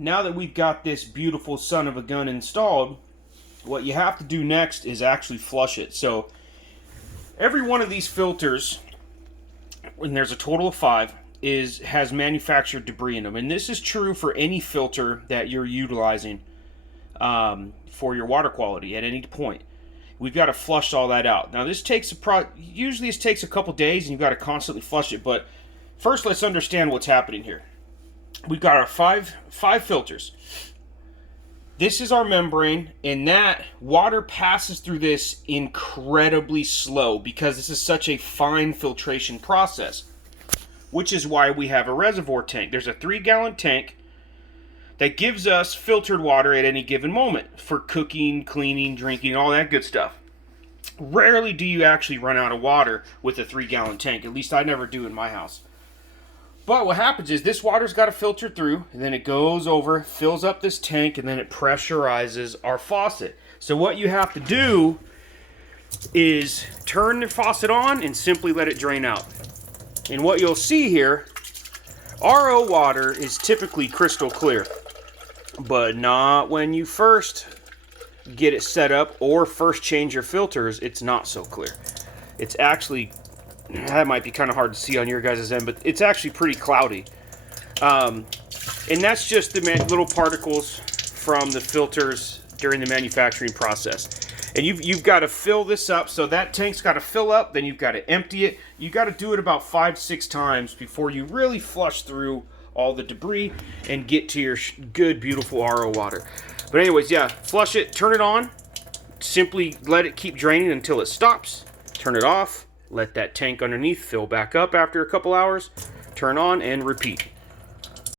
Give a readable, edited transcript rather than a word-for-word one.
now that we've got this beautiful son of a gun installed, what you have to do next is actually flush it. So every one of these filters, when there's a total of 5, has manufactured debris in them. And this is true for any filter that you're utilizing for your water quality at any point. We've got to flush all that out. Now this takes usually this takes a couple days, and you've got to constantly flush it. But first, let's understand what's happening here. We've got our five filters. This is our membrane, and that water passes through this incredibly slow because this is such a fine filtration process, which is why we have a reservoir tank. There's a 3-gallon tank that gives us filtered water at any given moment for cooking, cleaning, drinking, all that good stuff. Rarely do you actually run out of water with a 3-gallon tank. At least I never do in my house. But what happens is this water's got to filter through, and then it goes over, fills up this tank, and then it pressurizes our faucet. So what you have to do is turn the faucet on and simply let it drain out. And what you'll see here, RO water is typically crystal clear, but not when you first get it set up or first change your filters. It's not so clear. It's actually, that might be kind of hard to see on your guys' end, but it's actually pretty cloudy. And that's just the little particles from the filters during the manufacturing process. And you've got to fill this up. So that tank's got to fill up, then you've got to empty it. You've got to do it about 5-6 times before you really flush through all the debris and get to your good, beautiful RO water. But anyways, yeah, flush it, turn it on. Simply let it keep draining until it stops. Turn it off. Let that tank underneath fill back up after a couple hours. Turn on and repeat.